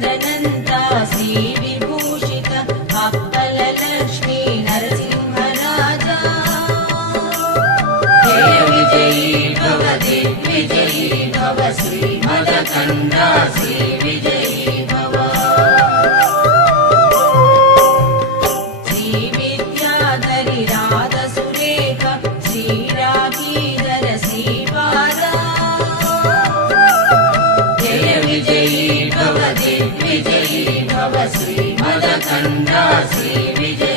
जनन्ता श्री विभूषित अप्पल लक्ष्मी नरसिंहराजा जय विजयी भव दिग्विजयी भव श्रीमदखण्डा श्री विजयी भव श्री विद्याधरी राधसुरेख श्रीरागीधर श्रीपादा जय विजयी भव दिग्विजयी भव श्रीमदखण्डा श्री विजयी